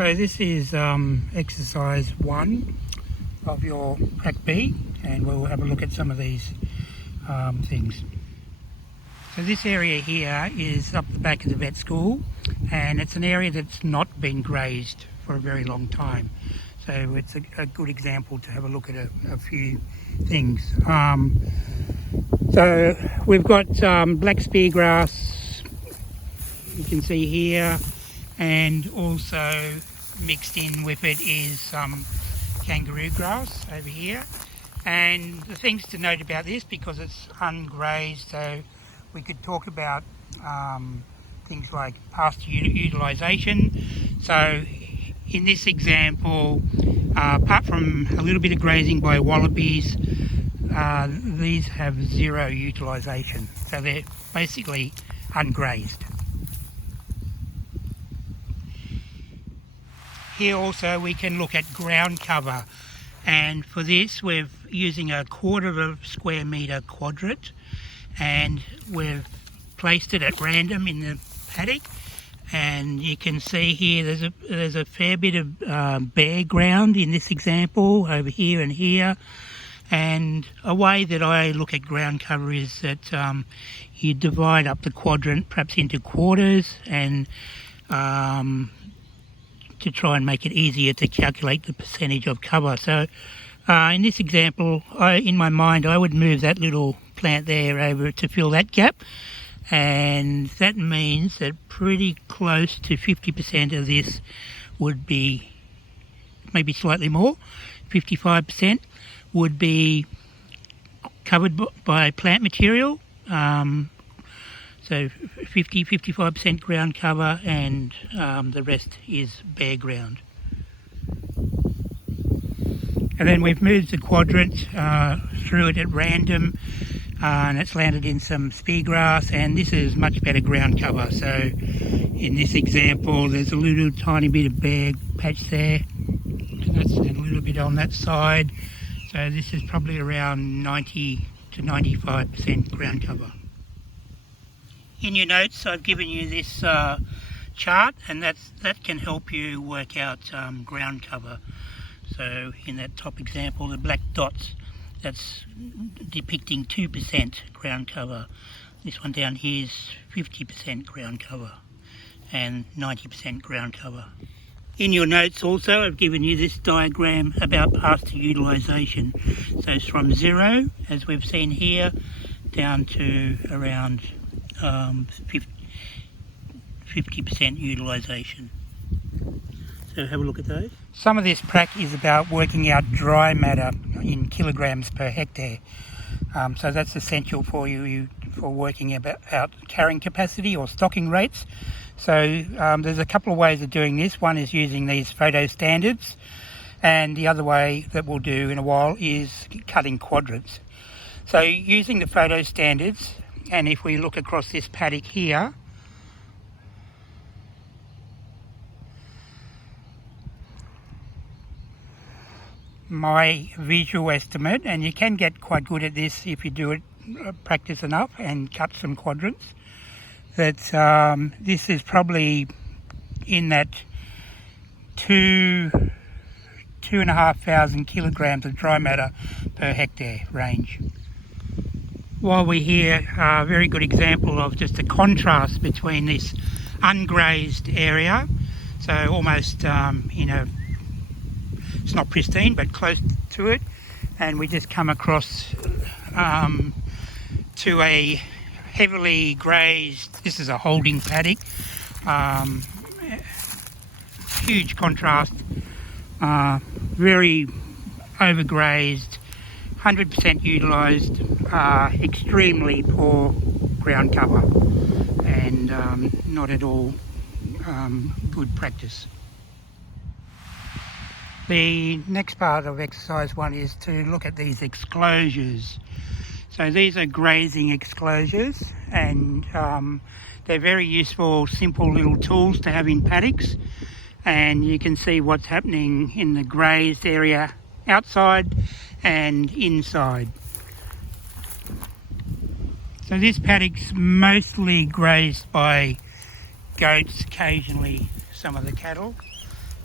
So this is exercise 1 of your Prac B, and we'll have a look at some of these things. So this area here is up the back of the vet school, and it's an area that's not been grazed for a very long time. So it's a good example to have a look at a few things. So we've got black speargrass, you can see here, and also mixed in with it is some kangaroo grass over here. And the things to note about this, because it's ungrazed, so we could talk about things like pasture utilisation. So in this example, apart from a little bit of grazing by wallabies, these have zero utilisation, so they're basically ungrazed. Here also we can look at ground cover, and for this we're using a 1/4 square metre quadrant, and we've placed it at random in the paddock. And you can see here there's a fair bit of bare ground in this example over here and here. And a way that I look at ground cover is that you divide up the quadrant perhaps into quarters, and to try and make it easier to calculate the percentage of cover. So in this example, in my mind, I would move that little plant there over to fill that gap, and that means that pretty close to 50% of this would be, maybe slightly more, 55% would be covered by plant material. So 55% ground cover, and the rest is bare ground. And then we've moved the quadrant through it at random, and it's landed in some speargrass, and this is much better ground cover. So in this example there's a little tiny bit of bare patch there, and that's a little bit on that side. So this is probably around 90 to 95% ground cover. In your notes I've given you this chart, and that can help you work out ground cover. So in that top example, the black dots, that's depicting 2% ground cover. This one down here is 50% ground cover and 90% ground cover. In your notes also I've given you this diagram about pasture utilisation. So it's from 0, as we've seen here, down to around 50% utilisation. So have a look at those. Some of this prac is about working out dry matter in kilograms per hectare. So that's essential for you for working out carrying capacity or stocking rates. So there's a couple of ways of doing this. One is using these photo standards, and the other way that we'll do in a while is cutting quadrants. So using the photo standards, and if we look across this paddock here, my visual estimate, and you can get quite good at this if you do it, practice enough and cut some quadrants, that this is probably in that 2,500 kilograms of dry matter per hectare range. While we're here, a very good example of just a contrast between this ungrazed area, so almost it's not pristine but close to it, and we just come across to a heavily grazed, this is a holding paddock, huge contrast, very overgrazed, 100% utilised, extremely poor ground cover, and not at all good practice. The next part of exercise 1 is to look at these exclosures. So these are grazing exclosures, and they're very useful, simple little tools to have in paddocks, and you can see what's happening in the grazed area outside and inside. So this paddock's mostly grazed by goats, occasionally some of the cattle.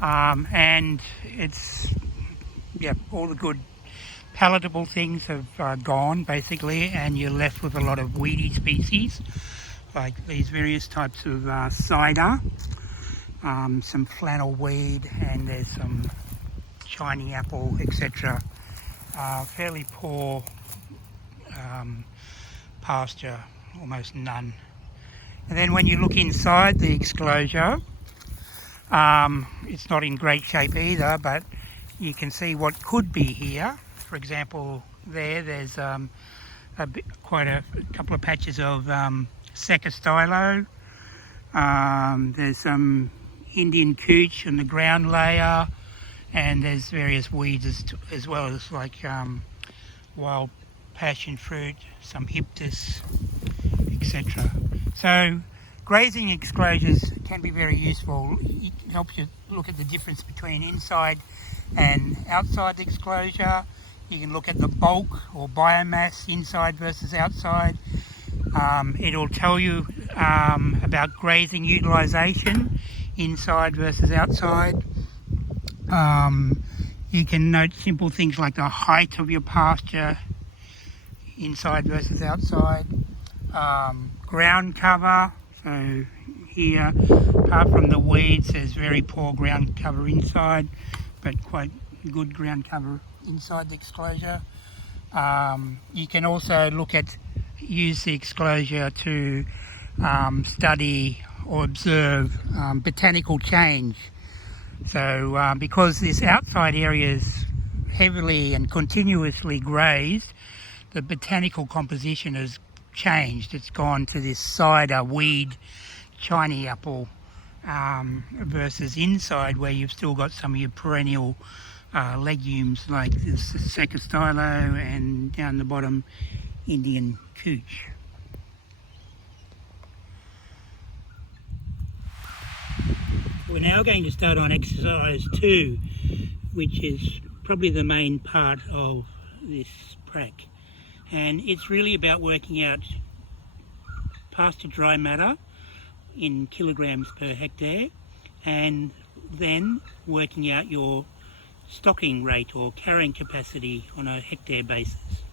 and it's, yeah, all the good palatable things have gone basically, and you're left with a lot of weedy species like these various types of cider, some flannel weed, and there's some shiny apple, etc. Fairly poor pasture, almost none. And then when you look inside the exclosure, it's not in great shape either, but you can see what could be here. For example, there's quite a couple of patches of Stylo. There's some Indian cooch on the ground layer, and there's various weeds as well as like wild passion fruit, some hyptis, etc. So grazing exclosures can be very useful. It helps you look at the difference between inside and outside the exclosure. You can look at the bulk or biomass inside versus outside. It'll tell you about grazing utilisation inside versus outside. You can note simple things like the height of your pasture inside versus outside. Ground cover, so here, apart from the weeds, there's very poor ground cover inside, but quite good ground cover inside the exclosure. You can also use the exclosure to study or observe botanical change. So because this outside area is heavily and continuously grazed, the botanical composition has changed. It's gone to this cider, weed, shiny apple, versus inside where you've still got some of your perennial legumes like this Stylo and down the bottom Indian cooch. We're now going to start on exercise 2, which is probably the main part of this prac, and it's really about working out pasture dry matter in kilograms per hectare, and then working out your stocking rate or carrying capacity on a hectare basis.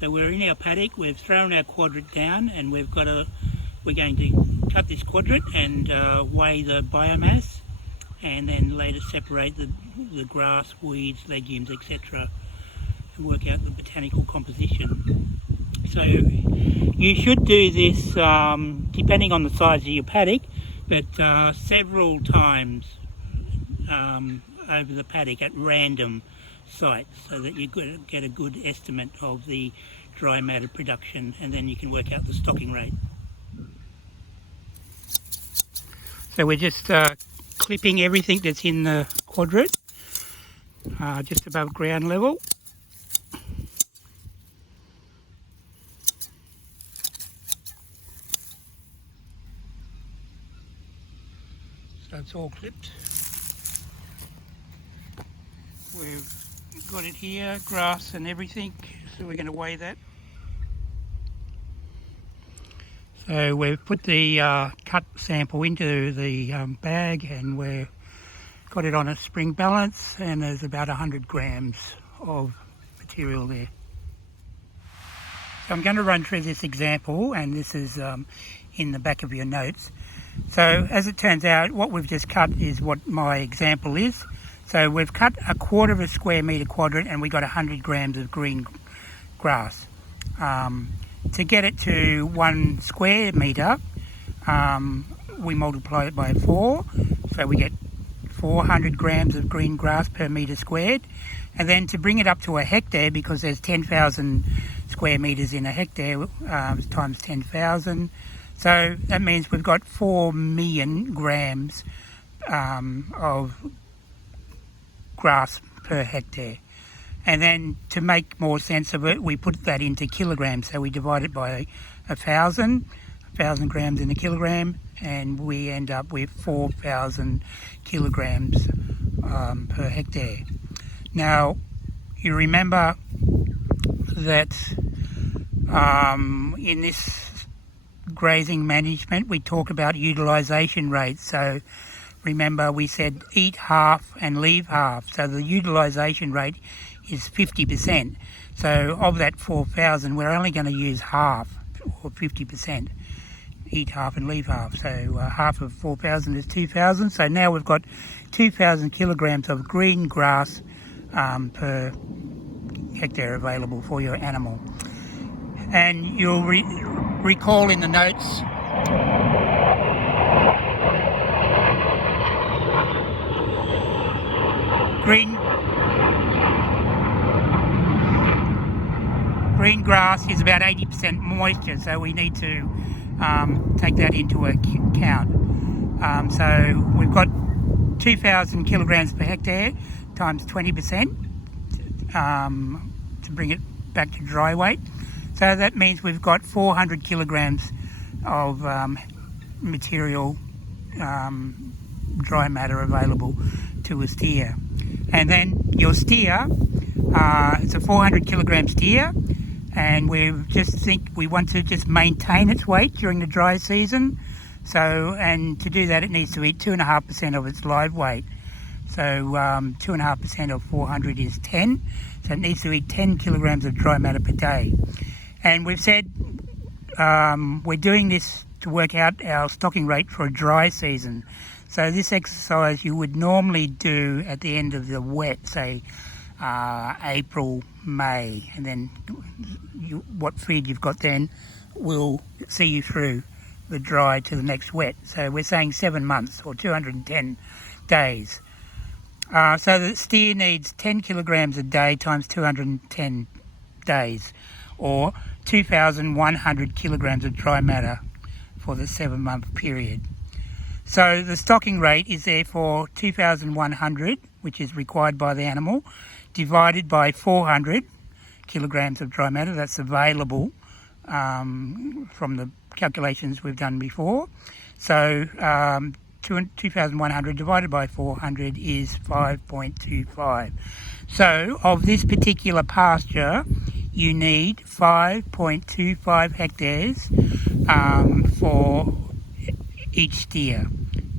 So we're in our paddock, we've thrown our quadrant down, and we're going to cut this quadrant and weigh the biomass, and then later separate the grass, weeds, legumes, etc., and work out the botanical composition. So you should do this depending on the size of your paddock, but several times over the paddock at random sites, so that you get a good estimate of the dry matter production, and then you can work out the stocking rate. So we're just clipping everything that's in the quadrant just above ground level. So it's all clipped. We've got it here, grass and everything, so we're going to weigh that. So we've put the cut sample into the bag, and we've got it on a spring balance, and there's about 100 grams of material there. So I'm going to run through this example, and this is in the back of your notes. So as it turns out, what we've just cut is what my example is. So we've cut 1/4 of a square metre quadrant, and we got 100 grams of green grass. To get it to 1 square metre, we multiply it by 4, so we get 400 grams of green grass per metre squared. And then to bring it up to a hectare, because there's 10,000 square metres in a hectare, times 10,000, so that means we've got 4 million grams of grass per hectare. And then to make more sense of it, we put that into kilograms. So we divide it by 1,000 grams in a kilogram, and we end up with 4,000 kilograms per hectare. Now, you remember that in this grazing management, we talk about utilisation rates. So, remember we said eat half and leave half, so the utilisation rate is 50%. So of that 4,000 we're only going to use half, or 50%. Eat half and leave half, so half of 4,000 is 2,000. So now we've got 2,000 kilograms of green grass per hectare available for your animal. And you'll recall in the notes green grass is about 80% moisture, so we need to take that into account. So we've got 2,000 kilograms per hectare times 20% to bring it back to dry weight. So that means we've got 400 kilograms of material, dry matter available to a steer. And then your steer, it's a 400 kilogram steer, and we want to just maintain its weight during the dry season. So, and to do that, it needs to eat 2.5% of its live weight. So 2.5% of 400 is 10. So it needs to eat 10 kilograms of dry matter per day. And we've said we're doing this to work out our stocking rate for a dry season. So this exercise you would normally do at the end of the wet, say April, May, and then what feed you've got then will see you through the dry to the next wet. So we're saying 7 months or 210 days. So the steer needs 10 kilograms a day times 210 days, or 2,100 kilograms of dry matter for the 7-month period. So the stocking rate is therefore 2,100, which is required by the animal, divided by 400 kilograms of dry matter that's available from the calculations we've done before. So 2,100 divided by 400 is 5.25. So of this particular pasture, you need 5.25 hectares for each steer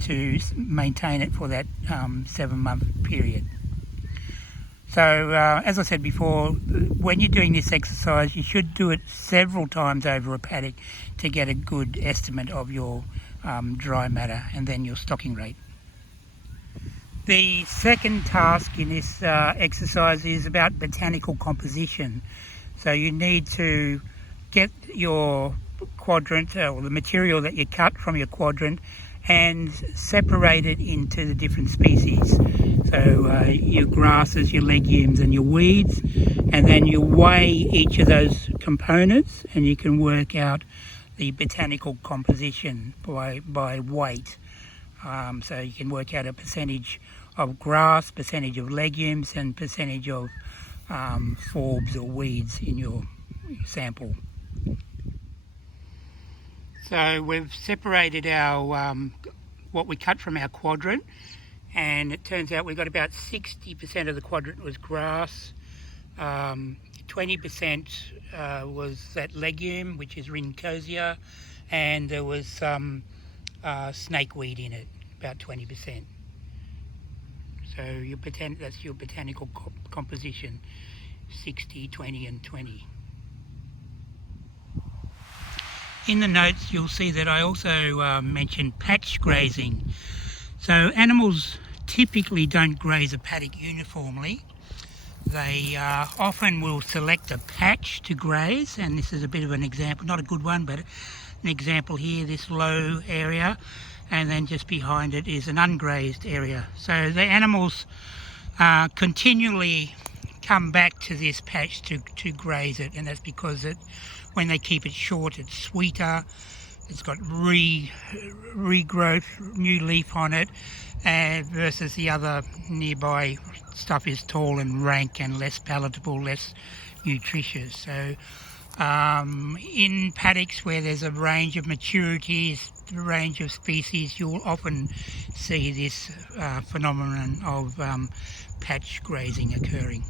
to maintain it for that 7-month period. So as I said before, when you're doing this exercise, you should do it several times over a paddock to get a good estimate of your dry matter and then your stocking rate. The second task in this exercise is about botanical composition. So you need to get your quadrant, or the material that you cut from your quadrant, and separate it into the different species. So your grasses, your legumes and your weeds, and then you weigh each of those components and you can work out the botanical composition by weight. So you can work out a percentage of grass, percentage of legumes and percentage of forbs or weeds in your sample. So we've separated our what we cut from our quadrant, and it turns out we got about 60% of the quadrant was grass, 20% was that legume, which is Rincosia, and there was some snakeweed in it, about 20%. So that's your botanical composition, 60, 20 and 20. In the notes you'll see that I also mentioned patch grazing. So animals typically don't graze a paddock uniformly. They often will select a patch to graze, and this is a bit of an example, not a good one, but an example here, this low area, and then just behind it is an ungrazed area. So the animals continually come back to this patch to graze it, and that's because when they keep it short, it's sweeter, it's got regrowth, new leaf on it, versus the other nearby stuff is tall and rank and less palatable, less nutritious. So in paddocks where there's a range of maturities, a range of species, you'll often see this phenomenon of patch grazing occurring.